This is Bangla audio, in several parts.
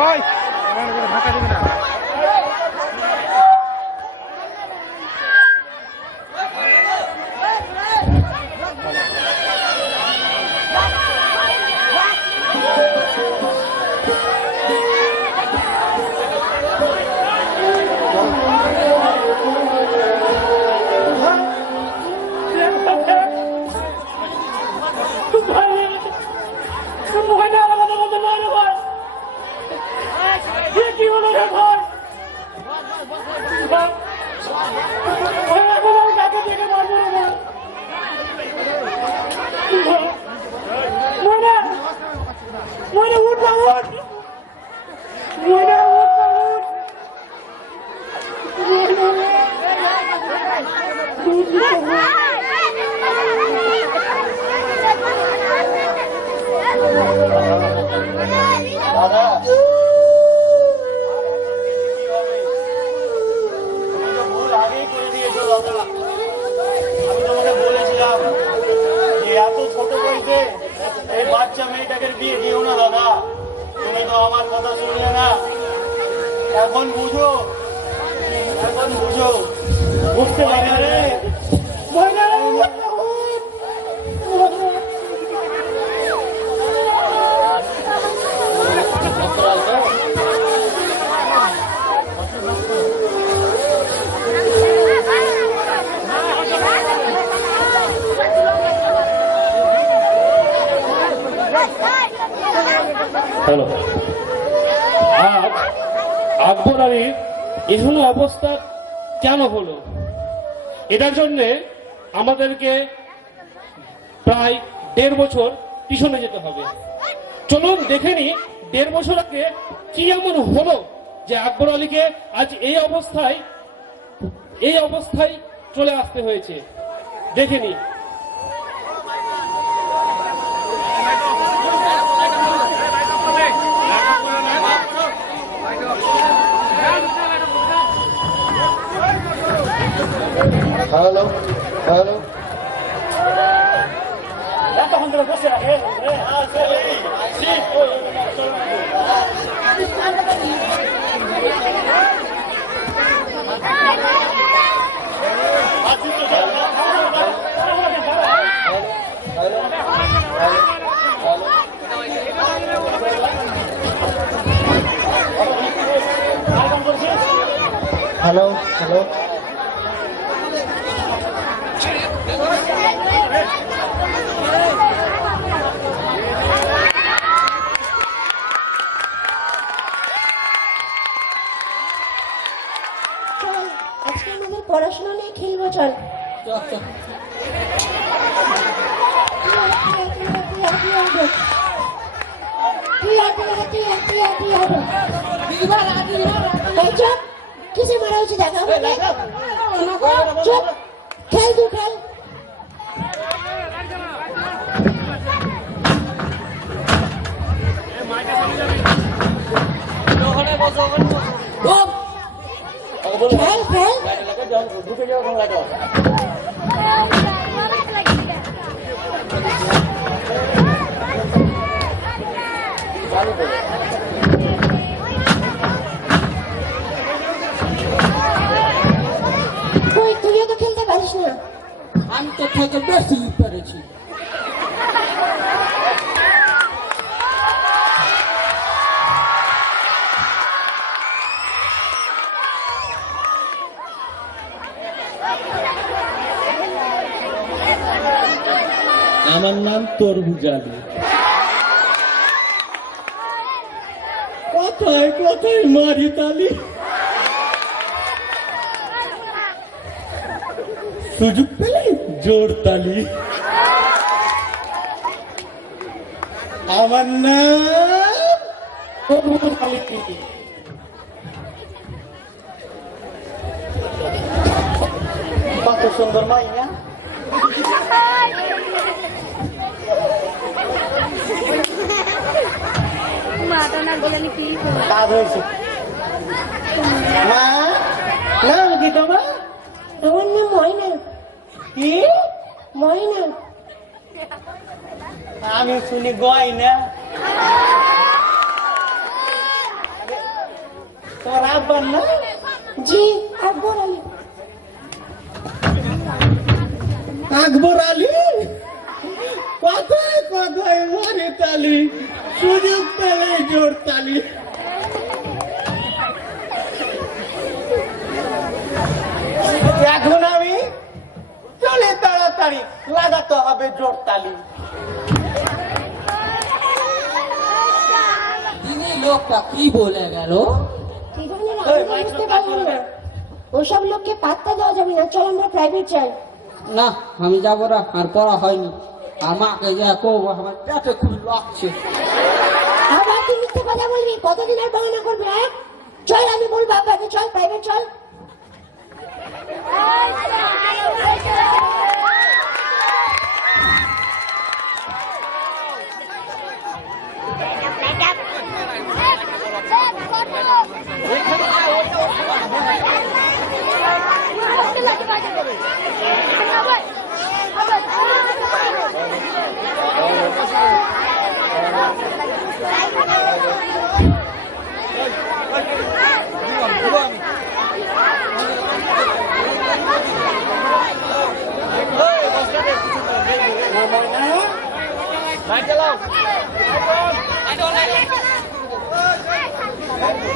ঢাকা দেবে না। বাচ্চা মেয়েটাকে বিয়ে দিও না দাদা, তুমি তো আমার কথা শুনলে না। এখন বুঝো, এখন বুঝো, বুঝতে পারি রে। হ্যালো, আজ আকবর আলীর এমন অবস্থা কেন হলো? এটার জন্যে আমাদেরকে প্রায় 1.5 বছর পিছনে যেতে হবে। চলুন দেখে নি 1.5 বছর আগে কি এমন হলো যে আকবর আলীকে আজ এই অবস্থায় চলে আসতে হয়েছে। দেখে নি। হ্যালো হ্যালো, হ্যালো হ্যালো, আজকে আমাদের পড়াশোনা নিয়ে খেলবো, চল। কিসে মারা হয়েছে দেখা চুপ, খেল তুই খেল। খেল খেল, ঢুকে যাও এখন লাগো। তুইও তো খেলতে পারিস না। আমি তো থেকে বেশি পেরেছি। আমার নাম তরমুজ আলী। কথায় কথায় মারি তালি, সুযোগ পেলে জোর তালি। আমার নাম তরমুজ আলী। কত সুন্দর মাইয়া, কাজ হয়েছে। মা নাম কি তোমার? আমার নাম ময়না। কি ময়না? আমি শুনি গয়না। তোর আব্বার না? জি আকবর আলী। আকবর আলী? কথায় কথায় মারি তালি, সুযোগ পেলে জোর তালি। এখন আমি চলে তাড়াতাড়ি, লাগাতে হবে জোর তালি। তিনি লোকটা কি বলে গেল? কি ধরনের আমি তো বুঝতে পারলাম না। ওসব লোককে পাত্তা দেওয়া যাবে না, চল আমরা প্রাইভেট চাই। না আমি যাবো না, আর পড়া হয়নি। আমাকে যা করবো, আমার পেটে খুব লাগছে। আবার তুই মিথ্যে কথা বলবি, কতদিন আর বাহানা করবি? হ্যাঁ চল, আমি বলবো আব্বাকে, চল প্রাইভেট চল।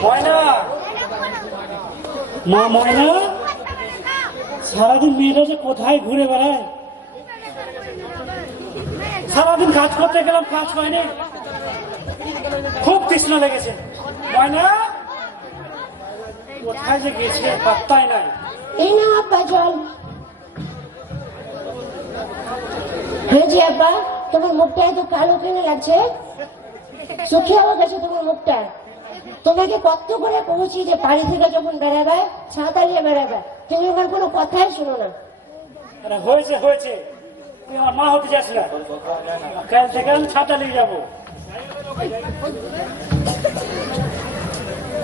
ময়না, মা ময়না, সারাদিন মেয়েরা যে কোথায় ঘুরে বেড়ায়। সারাদিন কাজ করতে গেলাম, কাজ হয়নি, খুব তৃষ্ণা লেগেছে। ময়না কোথায় যে গেছে পাত্তাই নাই। এই না আব্বা জল। হ্যাঁ জি আব্বা, তোমার মুখটা এত কালো কেন লাগছে? শুকিয়ে গেছে তোমার মুখটা। তোমাকে কত করে পৌঁছি যে বাড়ি থেকে যখন বেড়াবে ছাতা নিয়ে বেড়াবে, তুমি আমার কোনো কথাই শুনো না। আরে হয়েছে হয়েছে, তুই আমার মা হতে যাস না। কাল থেকে আমি ছাতা নিয়ে যাবো।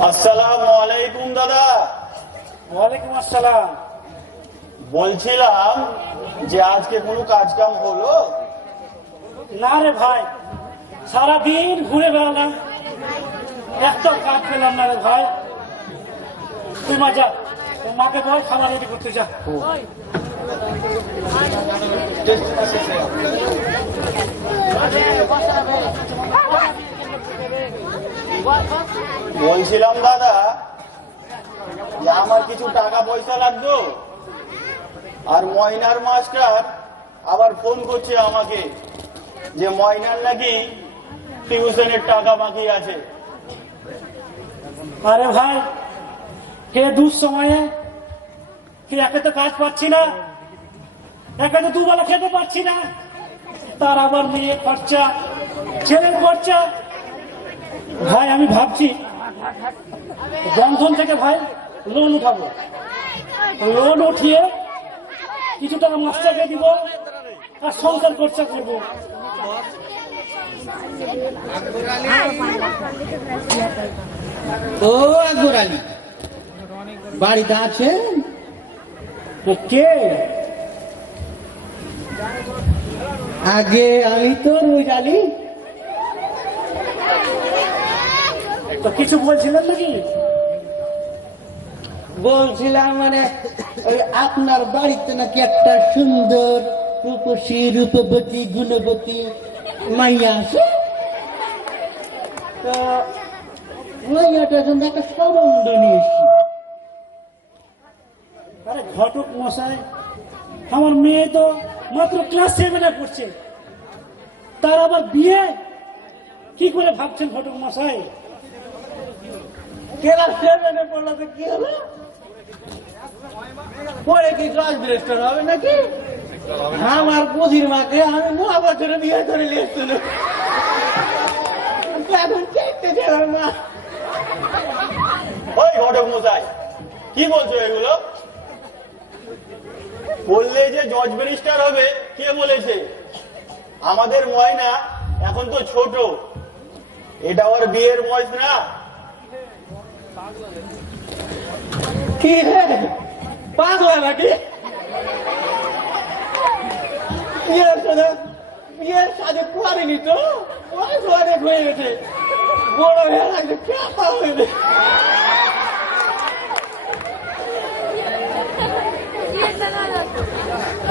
আসসালামু আলাইকুম দাদা। ওয়ালাইকুম আসসালাম। বলছিলাম যে আজকে কোনো কাজ কাম হলো? না রে ভাই, সারাদিন ঘুরে বেড়ালাম, একটা কাজ পেলাম না রে ভাই। তুই মা যা, তোর মাকে বল খাবার রেডি করতে যা। বলছিলাম দাদা যে আমার কিছু টাকা পয়সা লাগতো, আর ময়নার মাস্টার আবার ফোন করছে আমাকে যে ময়নার নাকি টিউশনের টাকা বাকি আছে। আরে ভাই, কে দুঃসময়ে কি একে তো কাজ পাচ্ছি না, একে তো দুবেলা খেতে পাচ্ছি না, তার আবার মেয়ে খরচা, ছেলের খরচা। ভাই আমি ভাবছি বন্ধন থেকে ভাই লোন উঠাবো, লোন উঠিয়ে কিছু টাকা মাস্টারকে দিব আর সংসার খরচা করবো। ও আকবর আলী বাড়িতে আছেন? কে? আগে আমি তরমুজ আলী। তো কিছু বলছিলেন নাকি? বলছিলাম মানে ওই আপনার বাড়িতে নাকি একটা সুন্দর রূপসী রূপবতী গুণবতী মাইয়া আছে, তো মাইয়াটার জন্য একটা সম্বন্ধ নিয়েছি। আরে ঘটক মশাই, আমার মেয়ে তো মাত্র ক্লাস 7-এ পড়ছে, তার আবার বিয়ে কি করে ভাবছেন ঘটক মশাই? ক্লাস 7-এ পড়লে তো কি হলো, পরে কি ক্লাস ব্রেস্টার হবে নাকি? আমার পুঁজির মাকে আমি 9 বছরে বিয়ে করে নিয়ে এসেছিল, এখন চাইতেছে আমার মা। ওই ঘটক মশাই, কি বলছো এগুলো? বললে যে জজ ব্যারিস্টার হবে, কে বলেছে? আমাদের ময়না এখন তো ছোট, এটা ওর বিয়ের বয়স না। কি রে পাস হয় নাকি? বিয়ের সাথে করেনি তো, বয়স অনেক হয়ে গেছে, বড় হয়ে লাগছে, চাপা হয়ে গেছে।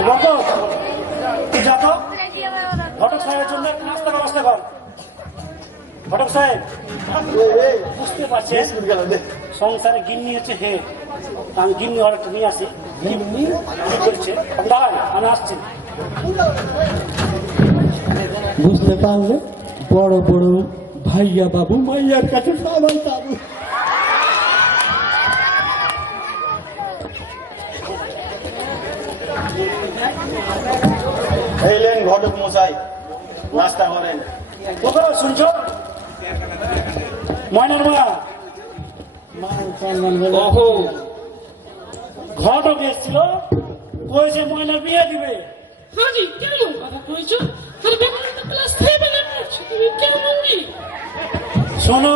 বরকত, তুই যা তো ঘটক সাহেবের জন্য একটা নাস্তার ব্যবস্থা কর। ঘটক সাহেব, বুঝতে পারছেন সংসারে গিন্নি হচ্ছে হে, আমি গিন্নি অর্ডারটা নিয়ে আসি। গিন্নি কি করছে দাঁড়ান, আমি আসছি। বুঝতে পারলে বড় বড় ভাইয়া বাবু মাইয়ার কাছে সবাই বাবু। এইলেন ঘটক মশাই, নাস্তা করেন। কোথাও শুনছ ময়নার মা ওহো, ঘটক এসেছিল, কয়েছে ময়নার বিয়ে দিবে। হাজি কেমন কথা কইছো? আরে বেটা তো ক্লাস 7 এ পড়ছে, তুমি কেমন কি? শোনো,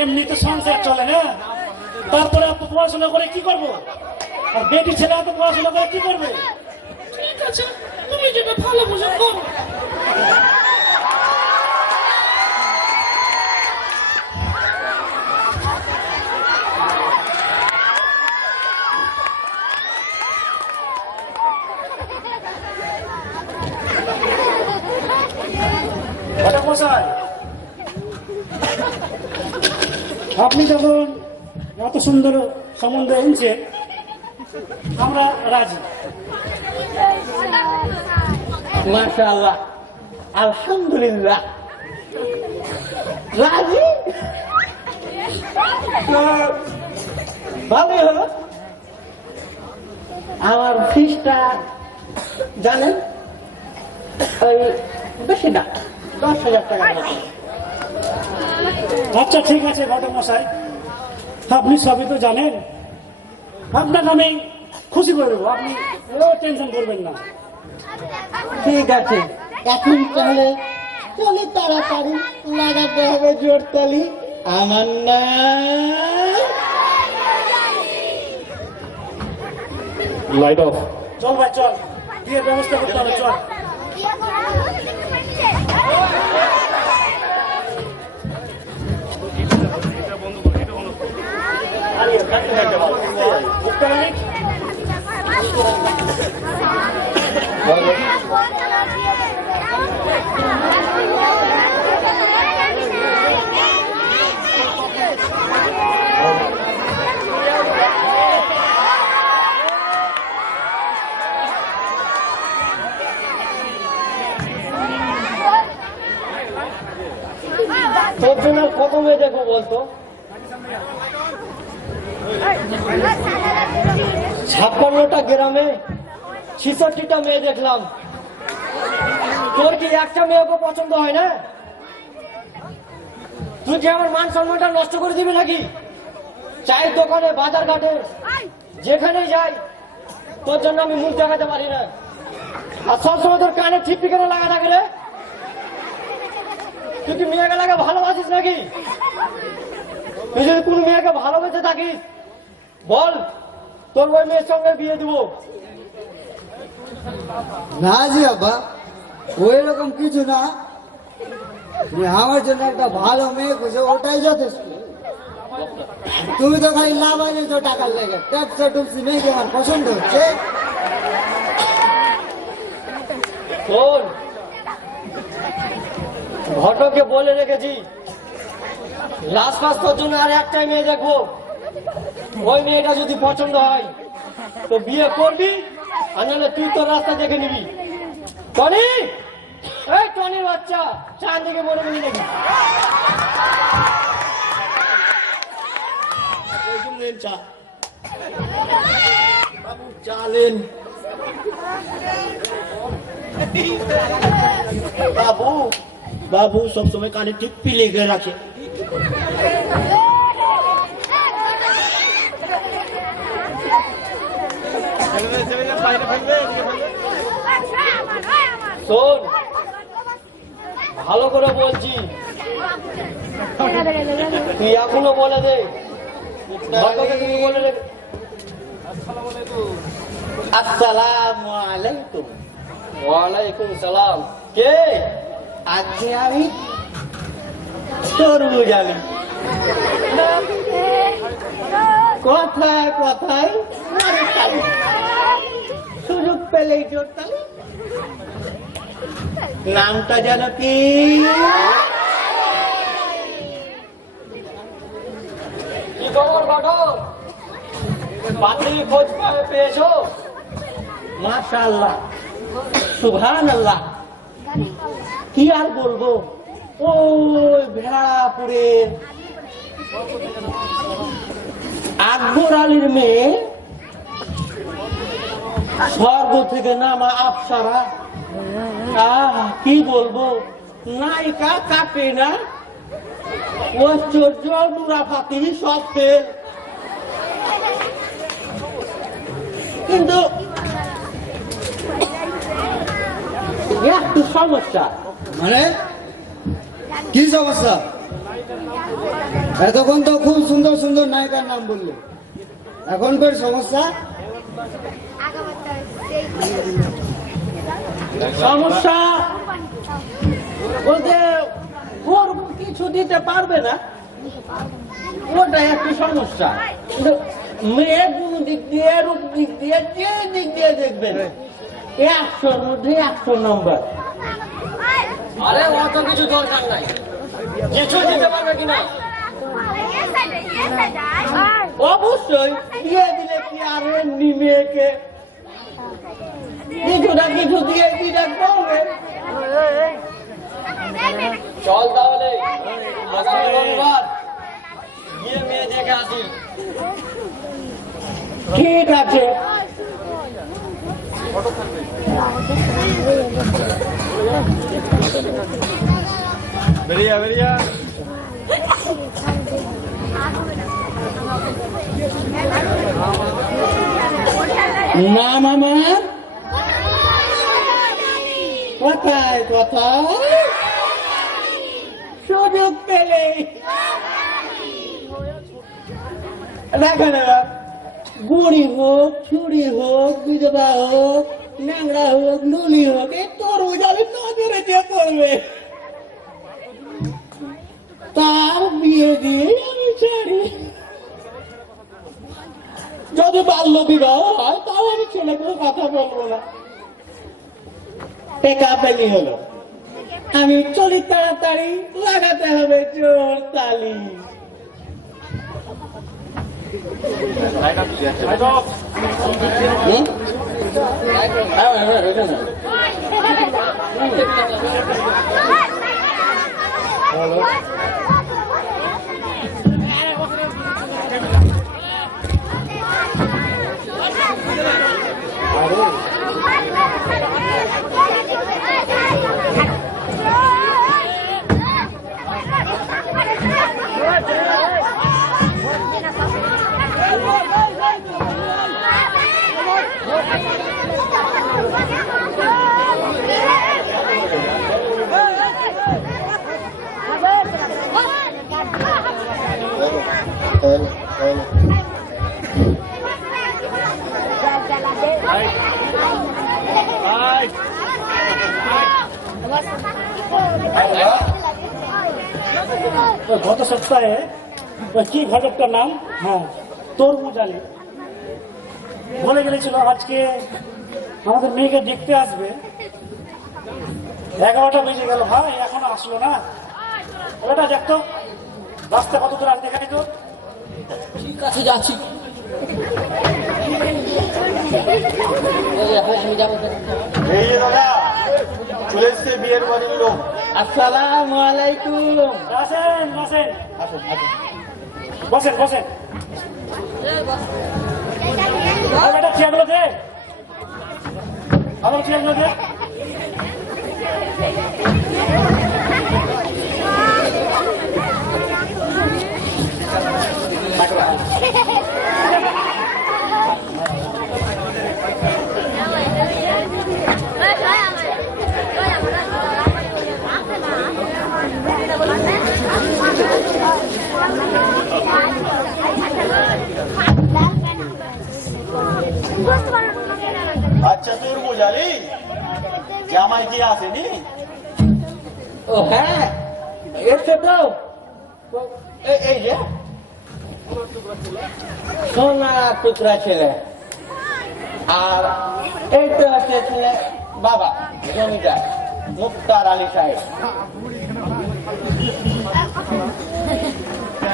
এমনি তো সংসার চলে না, তারপরে আপনি পড়াশোনা করে কি করবো? আর বেটি ছেলে এত পড়াশোনা করে কি করবে? ঠিক আছে, তুমি যেটা ভালো বুঝো করো। ঘটক মশাই, আপনি যখন এত সুন্দর সম্বন্ধ এনেছেন, আমরা রাজি। মাশাআল্লাহ, আলহামদুলিল্লাহ, রাজি তো ভালোই হলো। আমার ফিসটা জানেন, ওই বেশি না, 10,000 টাকা মতো। আচ্ছা ঠিক আছে ঘটক মশাই, আপনি সবই তো জানেন, আপনাকে আমি খুশি করে দেবো, আপনি টেনশন করবেন না। ঠিক আছে, এখন তাহলে চলি, তাড়াতাড়ি লাগাতে হবে জোর তালি। আমার না লাইট অফ। চল ভাই চল, বিয়ের ব্যবস্থা করতে হবে, চল। তোর জন্য আর কত মেয়ে দেখবো বলতো? 56টা গ্রামে 66টা মেয়ে দেখলাম, তোর কি একটা মেয়েকে পছন্দ হয় না? তুই কি আমার মান সম্মানটা নষ্ট করে দিবি নাকি? চায়ের দোকানে, বাজার ঘাটে, যেখানেই যাই তোর জন্য আমি মুখ দেখাতে পারি না। আর সবসময় তোর কানে ঠিক ঠিকানা লাগা থাকে রে। তুই কি মেয়েকে লাগে ভালোবাসিস নাকি? তুই যদি কোন মেয়েকে ভালোবেসে থাকিস বল, তোর ওই মেয়ের সঙ্গে বিয়ে দিব। না জি আব্বা, ওই রকম কিছু না, তুমি আমার জন্য একটা ভালো মেয়ে খুঁজো, ওটাই যথেষ্ট। তুমি তো খালি লাভ আছে তো টাকার লেগে, ট্যাপসা টুপসি মেয়েকে আমার পছন্দ হচ্ছে। শোন, ঘটককে বলে রেখেছি লাস্ট পাস তোর জন্য আর একটাই মেয়ে দেখবো। ওই মেয়েটা যদি পছন্দ হয় তো বিয়ে করবি, আর নাহলে তুই তোর রাস্তা দেখে নিবি। টনি, এই টনির বাচ্চা, চান দিকে মনে করি নাকি? চা বাবু, চালেন বাবু। বাবু সবসময় কানে টিপ্পি লেগে রাখে। শোন, ভালো করে বলছি, তুই এখনো বলে দে, ঘটকে তুমি বলে দে। আসসালামু আলাইকুম। ওয়ালাইকুম সালাম। কে? আজকে আমি তরমুজ আলি। কথায় কথায় সুযোগ পেলেই জোরতালি। নামটা যেন কি? কি খবর ঘটক? পাত্রী খোঁজ পেয়েছো? মাশাআল্লাহ, সুবহানাল্লাহ। কি আর বলবো, ওই ভেড়াপুরে আকবর আলীর মেয়ে, স্বর্গ থেকে নামা আপ্সারা। কি বলবো, নায়িকা কাটে না, ঐশ্বর্য নুরাফাতি সব ফেল। কিন্তু একটু সমস্যা। মানে কি সমস্যা? এতক্ষণ তো খুব সুন্দর সুন্দর নায়িকার নাম বললে, এখন ফের সমস্যা? সমস্যা বলতে ওর কিছু দিতে পারবে না, ওটা একটু সমস্যা। কিন্তু মেয়ের কোন দিক দিয়ে, রূপ দিক দিয়ে, যে দিক দিয়ে দেখবেন 100-র মধ্যে 100 নম্বর। আরে অত কিছু দরকার নাই, কিছু দিতে পারবে কিনা? অবশ্যই দিয়ে দিলে কি আর এমনি মেয়েকে কিছু না কিছু দিয়ে দিলে করবে। চল তাহলে আগামী রবিবার গিয়ে মেয়ে দেখে আসি। ঠিক আছে। বেরিয়া বেরিয়া। নাম আমার কোথায় কোথায় সুযোগ পেলে দেখেন, বুড়ি হোক, ছুরি হোক, বিধবা হোক, ন্যাংরা হোক, নুলি হোক, এই তরমুজ আমি নজরে দিয়ে পড়বে, তার বিয়ে দিয়ে আমি ছাড়ি। যদি বাল্য বিবাহ হয় তাও আমি ছেলে কোনো কথা বলবো না। টেকা পেলি হলো, আমি চলি তাড়াতাড়ি, লাগাতে হবে জোর তালি। গত সপ্তাহে ওই কি ঘটকটার নাম, হ্যাঁ তরমুজ আলী, বলে গেছিল আজকে আমাদের মেয়েকে দেখতে আসবে। 11টা বেজে গেল ভাই, এখনো আসলো না। ওটা দেখতো রাস্তা কত দূর আর দেখাই তো। ঠিক আছে, যাচ্ছি। এই যে দাদা চলে এসছে বিয়ের বাড়ির লোক। আসসালামু আলাইকুম। বসেন বসেন বসেন বসেন। বেটা চেয়ারগুলো দে, আমার চেয়ারগুলো দে। আচ্ছা তোর বোঝালি জামাই কি আসেনি? ও হ্যাঁ এসছে তো, এই যে সোনা টুকরা ছেলে আর এই তো হচ্ছে ছেলে বাবা জমিদার মুক্তার আলী সাহেব।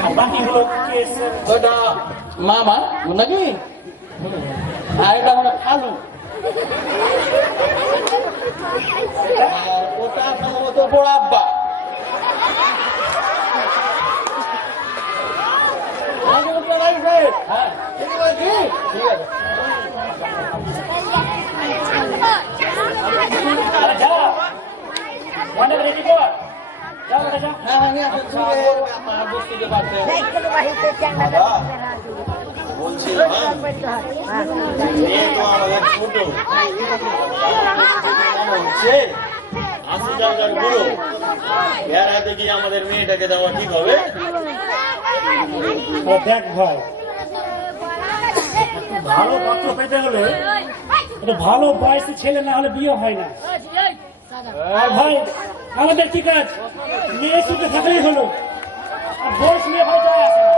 আর বাকিগুলো কে এসছে? ওটা মামা নাকি, আর এটা হলো খালু, আর ওটা সম্ভবত বড় আব্বা। হ্যাঁ, ঠিক আছে। যা অনেক রেডি কর, যা বেটা যা। হ্যাঁ হ্যাঁ, নিয়ে আসুন। আপনারা বুঝতে পারছেন। বাবা, বলছিলাম মেয়ে তো আমাদের ছোট, হচ্ছে 80 টাকার বুড়ো, এর হাতে কি আমাদের মেয়েটাকে দেওয়া ঠিক হবে? ও দেখ ভাই, ভালো পাত্র পেতে হলে একটা ভালো বয়সী ছেলে না হলে বিয়ে হয় না। আর ভাই আমাদের কি কাজ, মেয়ে সুখে থাকলেই হলো, আর বয়স নিয়ে ভাই যায় আসে না।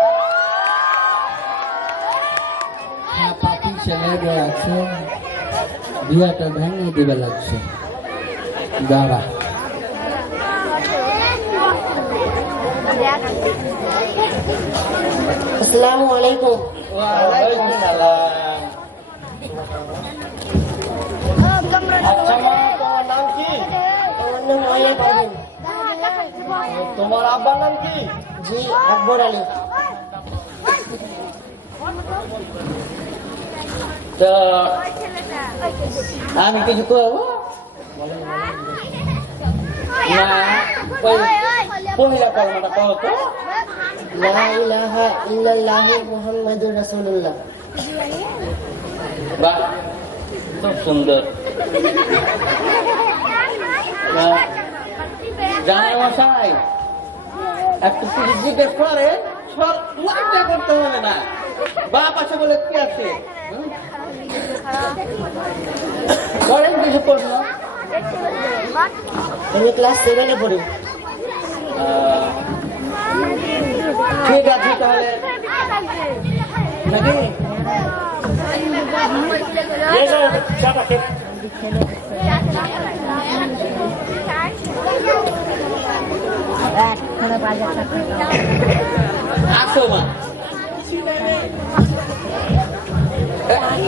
পাতি ছেলে আছে, বিয়াটা ভেঙে দিবে লাগছে। দাঁড়া, আসসালামু আলাইকুম। ওয়ালাইকুম সালাম। আচ্ছা মা, তোমার নাম কি? আমার নাম মায়া পারভিন। তোমার আব্বার নাম কি? জি আকবর আলী। তো আমি কিছু করবো না, পহিলা কলমাটা কহ তো। লা ইলাহা ইল্লাল্লাহু মুহাম্মাদুর রাসূলুল্লাহ। বাহ, খুব সুন্দর। জানাই মশাই, একটু কিছু জিজ্ঞেস করে সব লজ্জা করতে হবে না। বাপ আছে বলে কি আছে, করেন কিছু প্রশ্ন। আমি ক্লাস 7-এ পড়ি। ঠিক আছে তাহলে নাকি? এই যাও, চাটা খেয়ে আসো মা,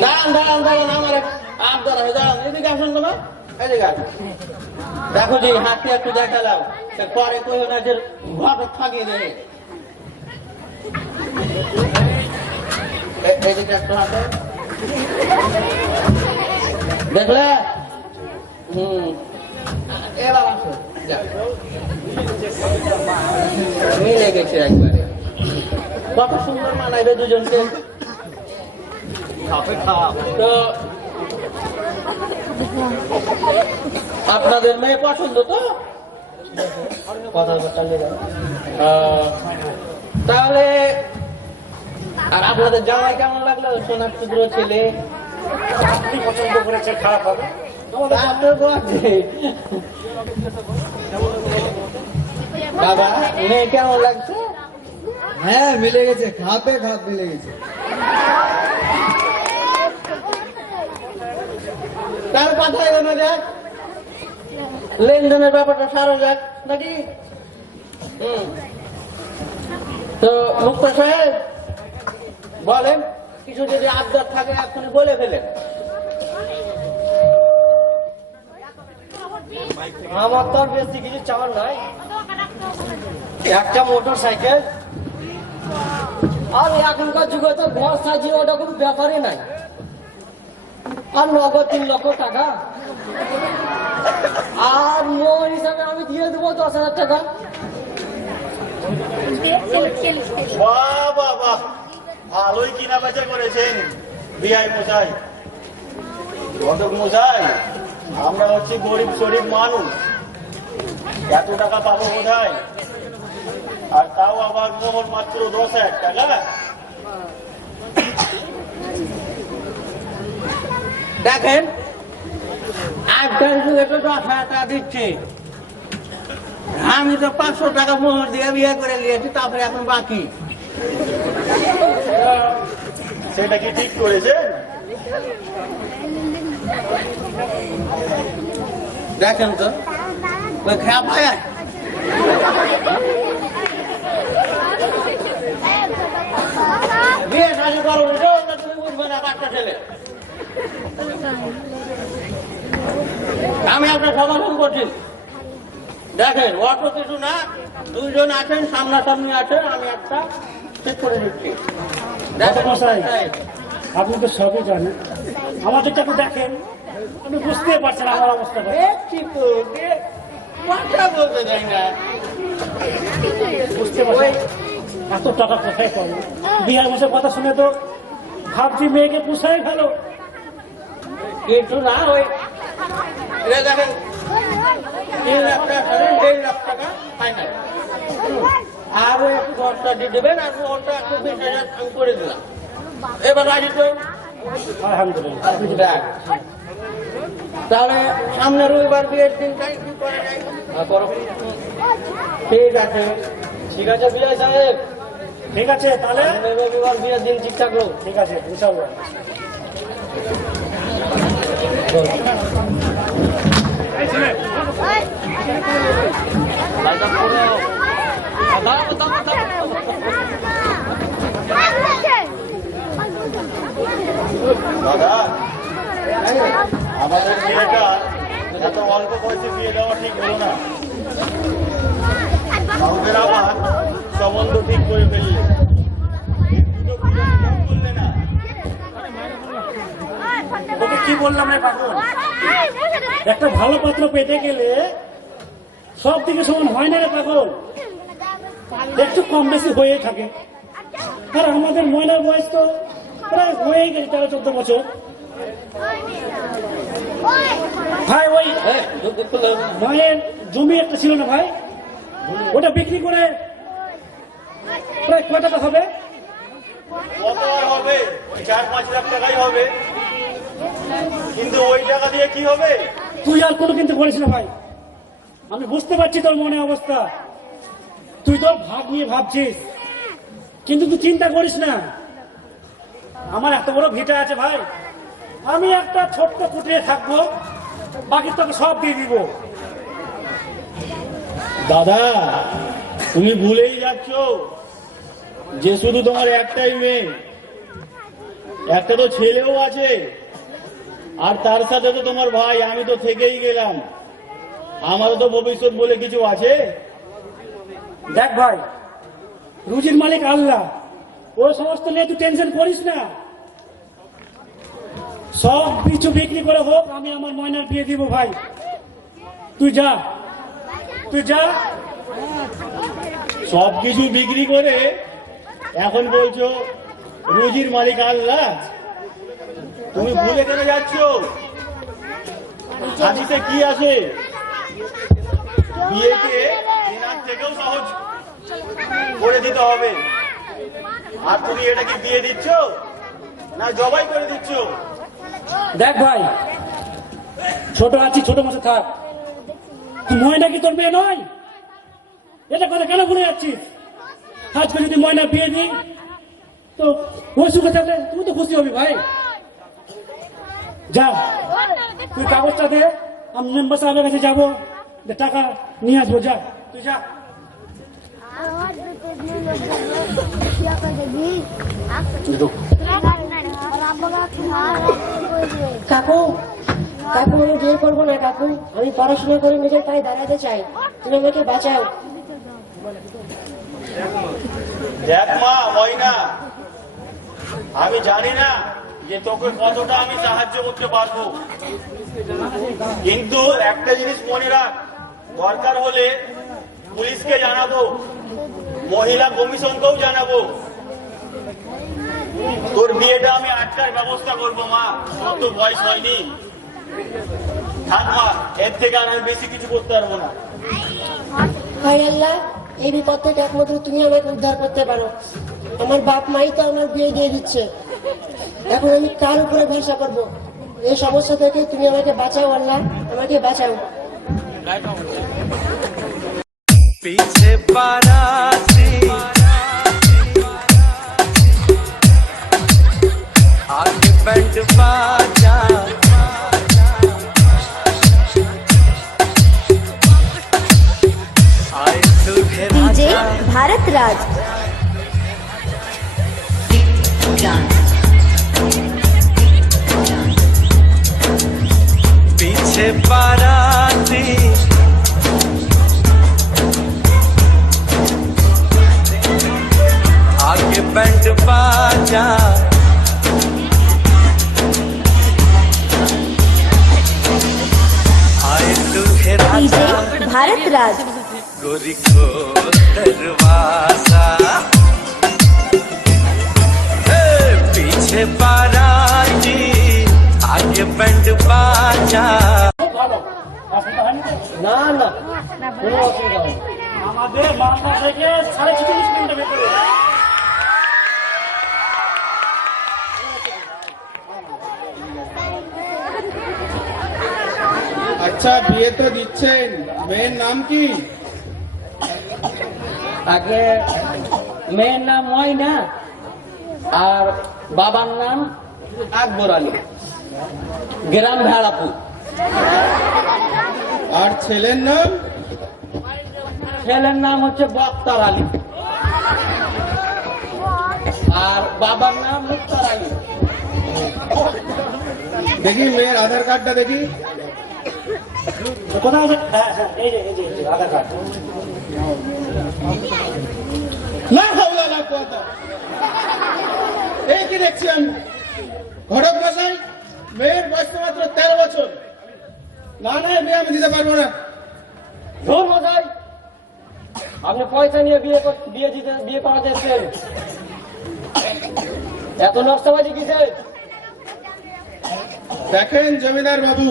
দাঁড়ান দাঁড়ান দাঁড়ান, আমার আবদার আছে, দাঁড়ান, এদিকে আসুন তো মা, এদিকে আসুন। দেখো যে হাতে একটু দেখালাম, পরে কই না যে ঘটক থাকিয়ে দেবে। এদিকে একটু হাতে দেখলে, এবার আসো, যাও। মিলে গেছে একবারে, কত সুন্দর মানাইবে দুজনকে। তো আপনাদের মেয়ে পছন্দ তো? কথা তাহলে আর আপনাদের জামাই কেমন লাগলো? সোনার টুকরো ছেলে, আপনি পছন্দ করেছে, খারাপ হবে? বাবা মেয়ে কেমন লাগছে? হ্যাঁ মিলে গেছে, খাপে খাপ মিলে গেছে। তার কথা এগোনো যাক, লেনদেনের ব্যাপারটা সারা যাক নাকি? তো মুক্তা সাহেব বলেন, কিছু যদি আবদার থাকে এখনই বলে ফেলেন। আমার তো আর বেশি কিছু চাওয়ার নাই, একটা মোটর সাইকেল, আর এখনকার যুগে তো ঘর সাজিয়ে ওটা কোনো ব্যাপারই নাই, আর নগদ 3 লক্ষ টাকা, আর লোন হিসাবে আমি দিয়ে দেবো 10,000 টাকা। বাহ বাহ বাহ, ভালোই কিনা বেচা করেছেন বিআই মশাই, ঘটক মশাই। আমরা হচ্ছি গরিব শরীফ মানুষ, এত টাকা পাবো কোথায়? আর তাও আবার মোহর মাত্র 10,000 টাকা। দেখেন আজকাল যুগে তো 10,000 টাকা দিচ্ছে, আমি তো 500 টাকা মোহর দিয়ে বিয়ে করে নিয়েছি, তারপরে এখন বাকি। সেটা কি ঠিক করেছেন? দেখেন তো ওই খারাপ হয় আর বিয়ে শাদী করো এটাও তো তুমি বুঝবে না বাচ্চা ছেলে। আমি আপনার সমাধান করছি। দেখেন অত কিছু না, দুইজন আছেন সামনাসামনি আছেন, আমি একটা ঠিক করে দিচ্ছি। দেখেন মশাই, আপনি তো সবই জানেন, আমাদেরটা একটু দেখেন, আপনি বুঝতে পারছেন আমার অবস্থাটা। দেখছি তো, কথা বলতে চাই না। বুঝতে পারছেন এত টাকা কোথায় পাবো? বিহার বসে কথা শুনে তো ভাবছি মেয়েকে পোষাই ভালো। কিন্তু না ওই এটা দেখেন 3 লাখ টাকা 1.5 লাখ টাকা ফাইনাল। আরো একটু খরচা দিয়ে দেবেন, আর ওটা একটু 20,000 আমি করে দিলাম। এবার রাজি তো? আলহামদুলিল্লাহ। দেখ, তাহলে সামনে রবিবার বিয়ের দিনটাই কি করে নাই? করো। ঠিক আছে, ঠিক আছে বিয়ে সাহেব, ঠিক আছে তাহলে, সামনে রবিবার বিয়ের দিন ঠিক থাকলো। ঠিক আছে ইনশাআল্লাহ। দাদা, আমাদের বিয়েটা এত অল্প বয়সে বিয়ে দেওয়া ঠিক হলো না। আমাদের আবার সম্বন্ধ ঠিক করে ফেললে, বললে না। তোকে কি বললাম রে পাগল, একটা ভালো পাত্র পেতে গেলে সব দিকে সমান হয় না রে পাগল, একটু কম বেশি হয়ে থাকে। আর আমাদের ময়নার বয়স তো প্রায় হয়ে গেছে 13-14 বছর। ভাই ওই মায়ের জমি একটা ছিল না ভাই, ওটা বিক্রি করে প্রায় কয় টাকা হবে? কত আর হবে? 4-5 লাখ টাকাই হবে, কিন্তু ওই টাকা দিয়ে কি হবে? তুই আর কোনো কিন্তু করিস না ভাই, আমি বুঝতে পারছি তোর মনে অবস্থা, তুই তোর ভাগ নিয়ে ভাবছিস, কিন্তু তুই চিন্তা করিস না, আমার এত বড় ভিটা আছে ভাই, আমি একটা ছোট্ট কুটিয়ে থাকবো, বাকি তোকে সব দিয়ে দিব। দাদা, তুমি ভুলেই যাচ্ছ যে শুধু তোমার একটাই মেয়ে, একটা তো ছেলেও আছে, আর তার সাথে তো তোমার ভাই, আমি তো থেকেই গেলাম, আমারও তো ভবিষ্যৎ বলে কিছু আছে। দেখ ভাই, রুজির মালিক আল্লাহ, ওই সমস্ত নিয়ে তুই টেনশন করিস না, সব কিছু বিক্রি করে হোক আমি আমার ময়নার বিয়ে দিব ভাই, তুই যা, তুই যা। সবকিছু বিক্রি করে এখন বলছো রুজির মালিক আল্লাহ? তুমি ভুলে কেন যাচ্ছ? হাদিসে কি আছে? বিয়েকে কেনার থেকেও সহজ করে দিতে হবে, আর তুমি এটা কি বিয়ে দিচ্ছ না জবাই করে দিচ্ছ? দেখ ভাই, ছোট আছি, ছোট মাসে থাক, তুই ময়না কি তোর মেয়ে নয়? এটা কথা কেন ভুলে যাচ্ছিস? আজকে যদি ময়না বিয়ে দিই তো ওই সুখে থাকলে তুমি তো খুশি হবি ভাই। যা, তুই কাগজটা দে, আমি মেম্বার সাহেবের কাছে যাবো, টাকা নিয়ে আসবো, যা তুই যা। কাকু, কাকু আমি বিয়ে করবো না কাকু, আমি পড়াশোনা করে নিজের পায়ে দাঁড়াতে চাই, তুমি আমাকে বাঁচাও। দেখ মা ময়না, আমি জানি না যে তোকে কতটা আমি সাহায্য করতে পারবো, কিন্তু একটা জিনিস মনে রাখ, দরকার হলে পুলিশকে জানাবো, মহিলা কমিশনকেও জানাবো, তোর বিয়েটা আমি আটকার ব্যবস্থা করবো মা, তোর তো বয়স হয়নি। থাক মা, এর থেকে আর আমি বেশি কিছু করতে পারবো না। হায় আল্লাহ, এই বিপদ থেকে একমাত্র তুমি আমাকে উদ্ধার করতে পারো। আমার বাপ মাই তো আমার বিয়ে দিয়ে দিচ্ছে, এখন আমি কার উপরে ভরসা করবো? এই সমস্যা থেকে তুমি আমাকে বাঁচাও আল্লাহ, আমাকে বাঁচাও। पीछे बाराती आगे बैंड बाजा डीजे भारत राज। पीछे बाराती आगे बैंड बाजा आए दूल्हे डीजे राजा भारत राज। गोरी को दरवाजा पीछे बाराती आगे बैंड बाजा ভালো অসুবিধা হয়নি তো? না না কোনো অসুবিধা নেই। আমাদের মালদা থেকে 46 কিলোমিটার ভেতরে। আচ্ছা বিয়ে তো দিচ্ছেন, মেয়ের নাম কি? আগে মেয়ের নাম ময়না আর বাবার নাম আকবর আলী, গ্রাম ভেড়াপুর। আর ছেলের নাম? ছেলের নাম হচ্ছে বক্তার আলী আর বাবার নাম মুক্তার আলী। দেখি মেয়ের আধার কার্ডটা দেখি। কোথায় আছে? হ্যাঁ হ্যাঁ এই যে আধার কার্ড। লা হাওলা লা কুওয়াতা। এই কি দেখছি আমি? ঘটক মশাই, মেয়ের বয়স তো মাত্র 13 বছর। না না, এই বিয়ে আমি দিতে পারবো না। ধুর মশাই, আপনি পয়সা নিয়ে বিয়ে করাতে এসেছেন, এত নষ্টবাজি কিসে? দেখেন জমিদার বাবু,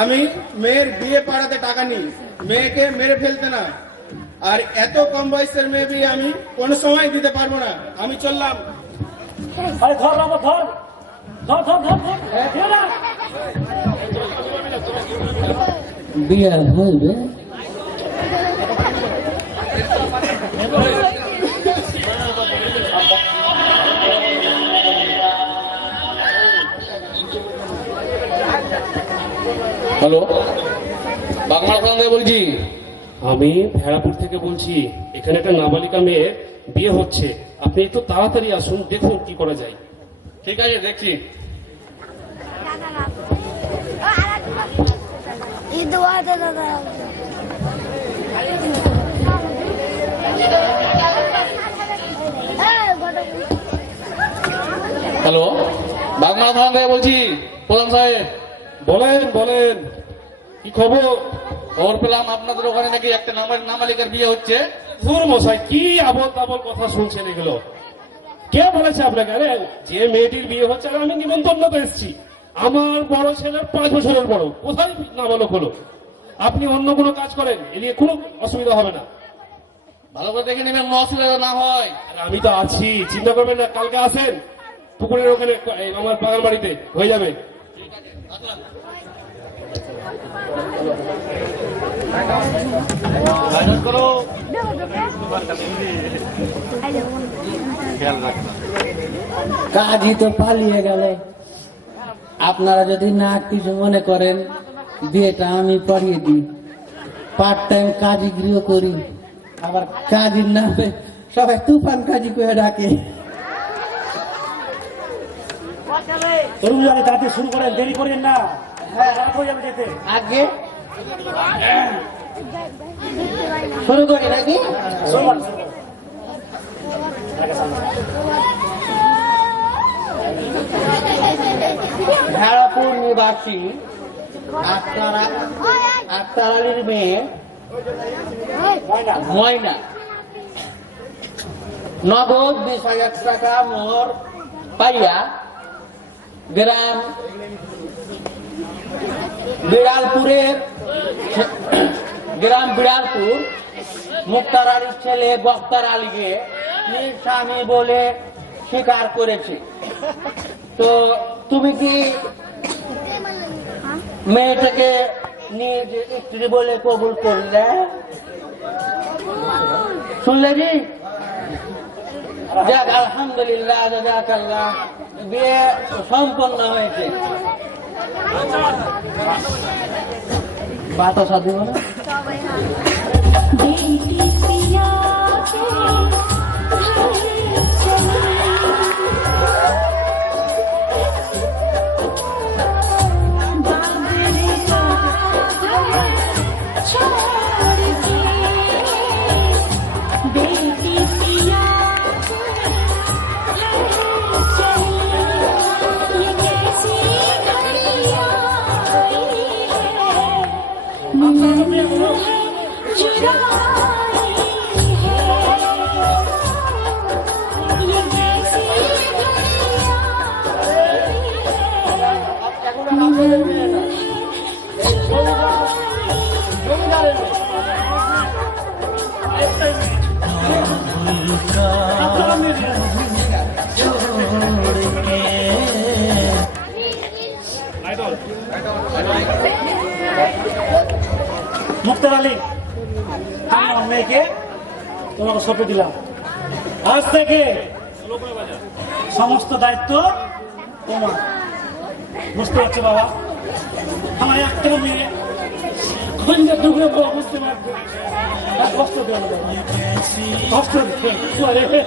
আমি মেয়ের বিয়ে পাড়াতে টাকা নিই, মেয়েকে মেরে ফেলতে না। আর এত কম বয়সের মেয়ে বিয়ে আমি কোনো সময় দিতে পারবো না। আমি চললাম। আরে ধর বাবা ধর ধর ধর ধর ধর ধর না। বিয়ে হইবে? হ্যালো, বাগমারা থানা থেকে বলছি। আমি ভেড়াপুর থেকে বলছি। এখানে একটা নাবালিকা মেয়ের বিয়ে হচ্ছে, আপনি একটু তাড়াতাড়ি আসুন, দেখুন কি করা যায়। ঠিক আছে, দেখছি। হ্যালো, বাগমারা থানা থেকে বলছি, প্রধান সাহেব। বলেন বলেন, কি খবর? খবর পেলাম আপনাদের ওখানে নাকি একটা নাবালিকার বিয়ে হচ্ছে। ধুর মশাই, কি আবল তাবল কথা শুনছেন এগুলো? কে বলেছে আপনাকে? আরে যে মেয়েটির বিয়ে হচ্ছে, আর আমি নিমন্ত্রণ তো এসেছি। আমার বড় ছেলের 5 বছরের বড়, কোথায় নাবালক হলো? আপনি অন্য কোনো কাজ করেন, এ নিয়ে কোনো অসুবিধা হবে না। ভালো করে দেখে নেবেন, অসুবিধা না হয়। আমি তো আছি, চিন্তা করবেন না। কালকে আসেন পুকুরের ওখানে, আমার বাগান বাড়িতে হয়ে যাবে। কাজই তো পালিয়ে গেল। আপনারা যদি না কিছু মনে করেন, বিয়েটা আমি পড়িয়ে দিই। পার্ট টাইম কাজই গৃহ করি, আবার কাজের নামে সবাই তুফান কাজী করে ডাকে। তরুণ আগে তাড়াতাড়ি শুরু করেন, দেরি করেন না। হ্যাঁ রাত হয়ে যাবে যেতে। আগে শুরু করি নাকি? সোমবার ভেড়াপুর নিবাসী আক্তার আলীর মেয়ে ময়না নগদ 20,000 টাকা মোহর পাইয়া গ্রাম বিড়ালপুর মুক্তার আলীর ছেলে বক্তার আলীকে নিজ স্বামী বলে স্বীকার করেছে। তো তুমি কি মেয়েটাকে নিজ স্ত্রী বলে কবুল করলে? শুনলে কি? যাক, আলহামদুলিল্লাহ, জাযাকাল্লাহ, বিয়ে সম্পন্ন হয়েছে। বাতাসা দিব না? আপনারা মেরে মুক্তার আলী, আমি আমার মেয়েকে তোমাকে সঁপে দিলাম। আজ থেকে সমস্ত দায়িত্ব তোমার। বুঝতে পারছো বাবা? আমার একটা মেয়ে খঞ্জা টুকরে বুঝতে পারবে, কষ্ট দেবে কষ্ট দেবে।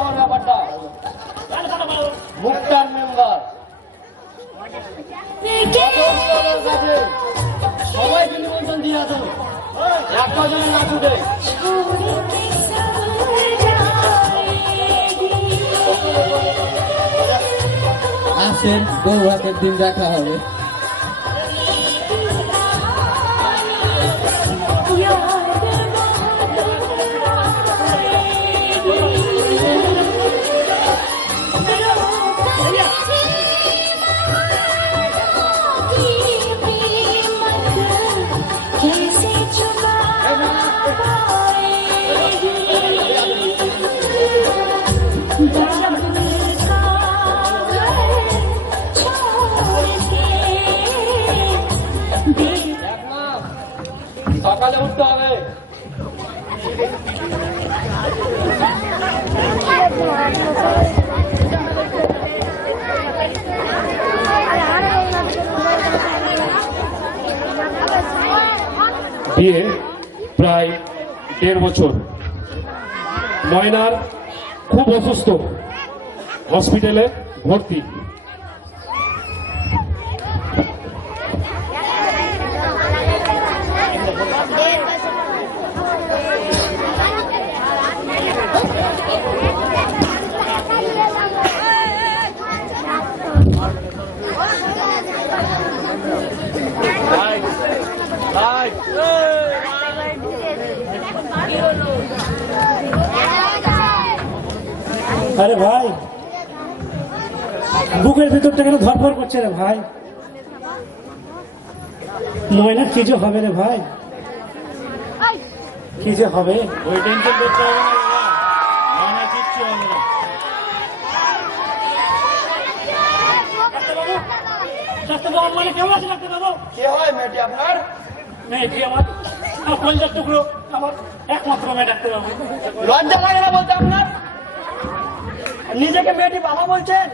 আমার ব্যাপারটা মুক্তার মেম্বার সবাই কিন্তু নিমন্ত্রণ দিয়ে আসুন, একটা জন না ছুটে। আসেন, বউভাতের দিন দেখা হবে। সকালে উঠতে হবে। বিয়ে প্রায় 1.5 বছর। ময়নার খুব অসুস্থ, হসপিটালে ভর্তি। আরে ভাই, বুকের ভিতরটা কেন ধরফর করছে রে ভাই? ময়নার কি যে হবে রে ভাই, কি যে হবে? ওই টেনশন করতে হবে না বাবা, ময়না কিচ্ছু হবে না। ডাক্তারবাবু, মানে কেমন আছে ডাক্তারবাবু? কে হয় মেয়েটি আপনার? মেয়েটি আমার পঞ্চাশ টুকরো, আমার একমাত্র মেয়ে ডাক্তারবাবু। লজ্জা লাগে না বলতে আপনার? নিজেকে মেয়েটি বাবা বলছেন?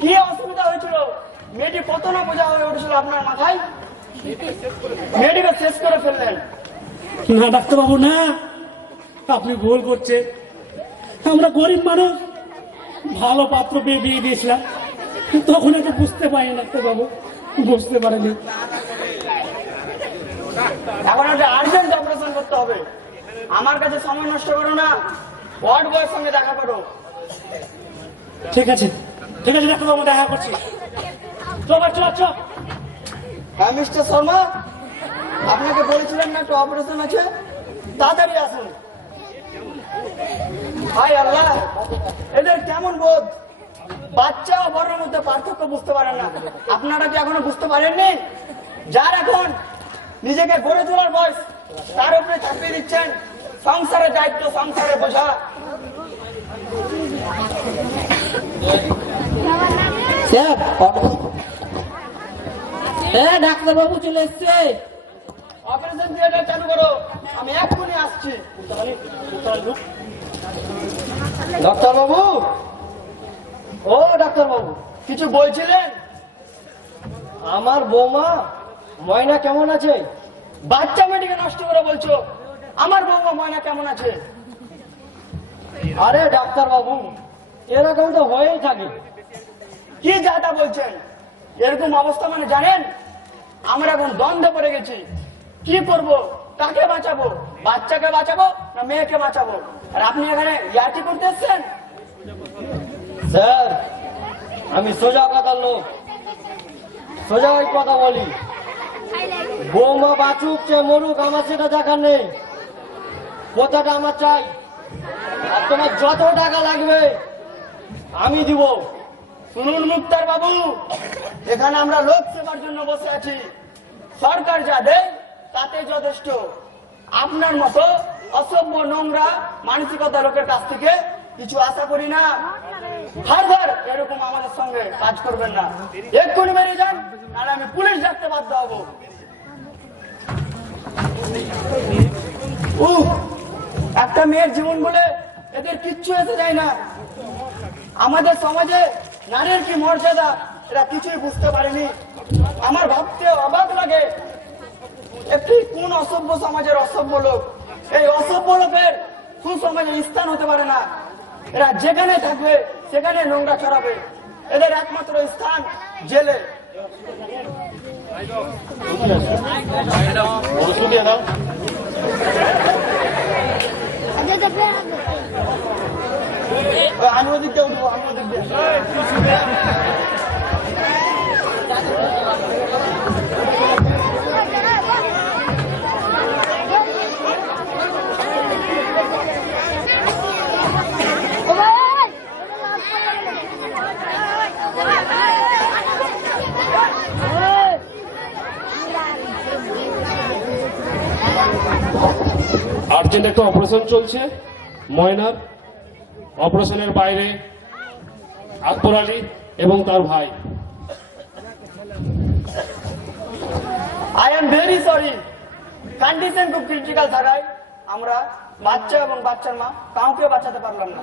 কি অসুবিধা হয়েছিল? মেয়েটি কত না বোঝা হয়ে উঠেছিল আপনার মাথায়, মেয়েটিকে শেষ করে ফেললেন। না ডাক্তারবাবু না, আপনি ভুল করছেন। আমরা গরিব মানুষ, ভালো পাত্র পেয়ে বিয়ে দিয়েছিলাম, তখন একটু বুঝতে পারিনি ডাক্তারবাবু, বুঝতে পারেনি। এখন একটা আর্জেন্ট অপারেশন করতে হবে। আমার কাছে সময় নষ্ট করো না, ওয়ার্ড বয়ের সঙ্গে দেখা করো। ঠিক আছে, ঠিক আছে ডাক্তারবাবু, দেখা করছি। চল চল চল। হ্যাঁ মিস্টার শর্মা, আপনাকে বলেছিলেন না একটা অপারেশন আছে, তাড়াতাড়ি আসুন। হাই আল্লাহ, এদের কেমন বোধ, বাচ্চা ও বড়ের মধ্যে পার্থক্য বুঝতে পারেন না। আপনারা কি এখনো বুঝতে পারেননি? যার এখন নিজেকে গড়ে তোলার বয়স, তার উপরে চাপিয়ে দিচ্ছেন সংসারের দায়িত্ব, সংসারের বোঝা। ডাক্তারবাবু চলে এসছে। অপারেশন থিয়েটার চালু করো, আমি এক্ষুনি আসছি। ডাক্তার বাবু, ও ডাক্তার বাবু, কিছু বলছিলেন? আমার বৌমা ময়না কেমন আছে? বাচ্চা মেয়েটিকে নষ্ট করে বলছো আমার বৌমা ময়না কেমন আছে? আরে ডাক্তার বাবু, এরকম তো হয়েই থাকে। কি যা তা বলছেন? এরকম অবস্থা মানে জানেন, আমরা এখন দ্বন্দ্বে পড়ে গেছি। কি করব, কাকে বাঁচাবো? বাচ্চাকে বাঁচাবো না মেয়েকে বাঁচাবো? আর আপনি এখানে ইয়ার্কি করতে এসছেন? স্যার, আমি সোজা কথা লোক, সোজা ওই কথা বলি। বৌমা বাঁচুক চে মরুক আমার সেটা দেখার নেই, কথাটা আমার চাই। আর তোমার যত টাকা লাগবে আমি দিব। শুনুন মুক্তার বাবু, এখানে আমরা লোক সেবার জন্য বসে আছি। সরকার যা দেয় তাতে যথেষ্ট। আপনার মতো অসভ্য নোংরা মানসিকতা লোকের কাছ থেকে কিছু আশা করি না। হারবার এরকম আমাদের সঙ্গে কাজ করবেন না। এক্ষুনি বেরিয়ে যান, নাহলে আমি পুলিশ ডাকতে বাধ্য হব। একটা মেয়ের জীবন বলে এদের কিচ্ছু এসে যায় না। আমাদের সমাজে নারীর কি মর্যাদা এরা কিছুই বুঝতে পারেনি। আমার ভাবতে অবাক লাগে, একটি কোন অসভ্য সমাজের অসভ্য লোক এই অসভ্য লোকের সুসমাজে স্থান হতে পারে না। এরা যেখানে থাকবে সেখানে নোংরা ছড়াবে। এদের একমাত্র স্থান জেলে। আমি ওদিক দিয়ে উঠবো, আমি ওদিক দিয়ে। আর্জেন্ট একটা অপারেশন চলছে ময়নার। অপারেশনের বাইরে আকবর আলী এবং তার ভাই। I am very sorry, condition খুব ক্রিটিক্যাল থাকায় আমরা বাচ্চা এবং বাচ্চার মা কাউকে বাঁচাতে পারলাম না।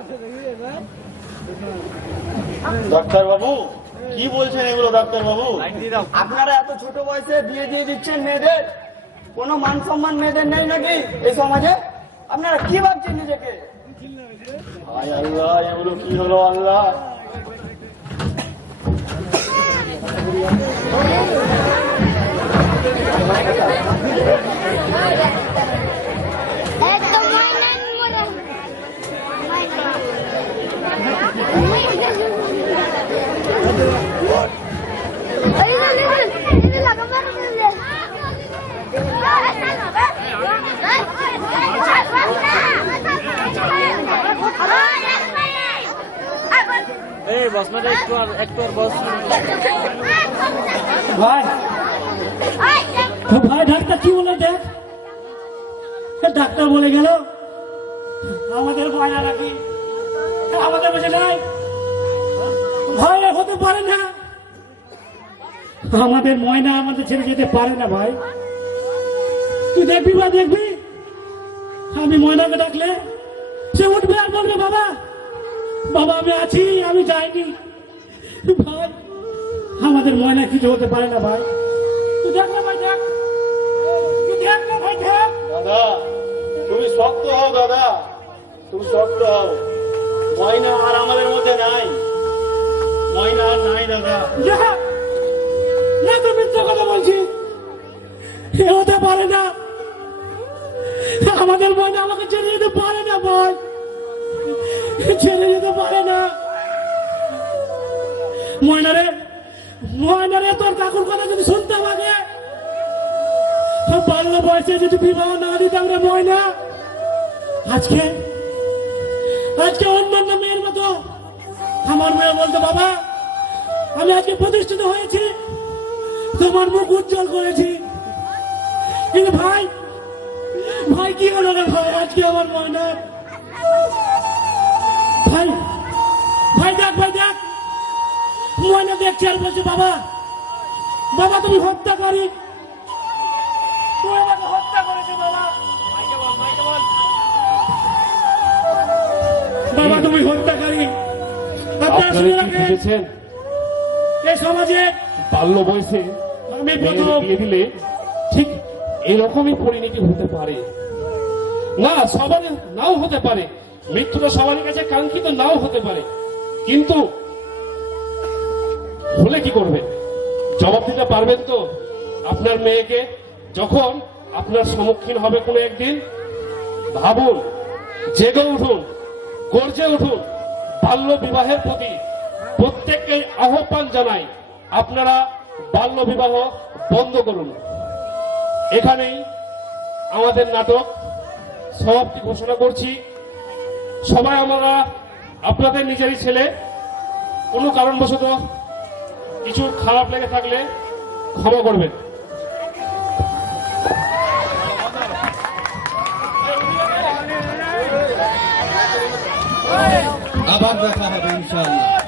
ডাক্তার বাবু কি বলছেন এগুলো? ডাক্তার বাবু, আপনারা এত ছোট বয়সে বিয়ে দিয়ে দিচ্ছেন মেয়েদের। কোনো মান সম্মান মেয়েদের নেই নাকি এই সমাজে? আপনারা কি ভাবছেন নিজেকে? হায় আল্লাহ, এগুলো কি হলো আল্লাহ? ভাই, ভাই ডাক্তার কি বলে দেখ? ডাক্তার বলে গেল আমাদের ময়না নাকি আমাদের বেঁচে নাই। ভাই হতে পারে না, আমাদের ময়না আমাদের ছেড়ে যেতে পারে না। ভাই তুই দেখবি বা দেখবি, আমি ময়নাকে ডাকলে সে উঠবে আর বলবে বাবা বাবা আমি আছি, আমি যাইনি। ভাই আমাদের ময়না কিছু হতে পারে না। ভাই তুই দেখ না, ভাই দেখ, তুই দেখ না, ভাই দেখ। দাদা তুমি শক্ত হও, দাদা তুমি শক্ত হও। ময়না আর আমাদের মধ্যে নাই, ময়না আর নাই দাদা। না তো মিথ্যা কথা বলছি, এ হতে পারে না। আমাদের ময়না আমাকে ছেড়ে যেতে পারে না। ভাই ছেড়ে যেতে পারে না। ময়নারে ময়নারে তোর কাকুর কথা যদি শুনতাম আগে, বাল্য বয়সে যদি বিবাহ না দিতাম রে ময়না, আজকে আজকে অন্যান্য মেয়ের মতো আমার মেয়ে বলতো বাবা আমি আজকে প্রতিষ্ঠিত হয়েছি, তোমার মুখ উজ্জ্বল করেছি। কিন্তু ভাই ভাই কি হলো রে ভাই আজকে আমার ময়না? ভাই ভাই দেখ, ভাই দেখ, ময়না দেখছে আর বলছে বাবা বাবা তুমি হত্যাকারী, তুই আমাকে হত্যা করেছে বাবা। বাবা তুমি হত্যাকারী। আপনারা শুনে রাখেন, এই সমাজে বাল্য বয়সে আমি মেয়ের বিয়ে দিলে ঠিক এরকমই পরিণতি হতে পারে না। সবার নাও হতে পারে, মৃত্যুটা সবার কাছে কাঙ্ক্ষিত নাও হতে পারে, কিন্তু হলে কি করবেন? জবাব দিতে পারবেন তো আপনার মেয়েকে যখন আপনার সম্মুখীন হবে কোনো একদিন, ভাবুন, জেগে উঠুন, গর্জে উঠুন। বাল্য বিবাহের প্রতি প্রত্যেককে আহ্বান জানাই, আপনারা বাল্য বিবাহ বন্ধ করুন। এখানেই আমাদের নাটক সমাপ্তি ঘোষণা করছি। সবাই আমরা আপনাদের নিজেরই ছেলে, কোনো কারণবশত কিছু খারাপ লেগে থাকলে ক্ষমা করবেন। আবার দেখা হবে ইনশাআল্লাহ।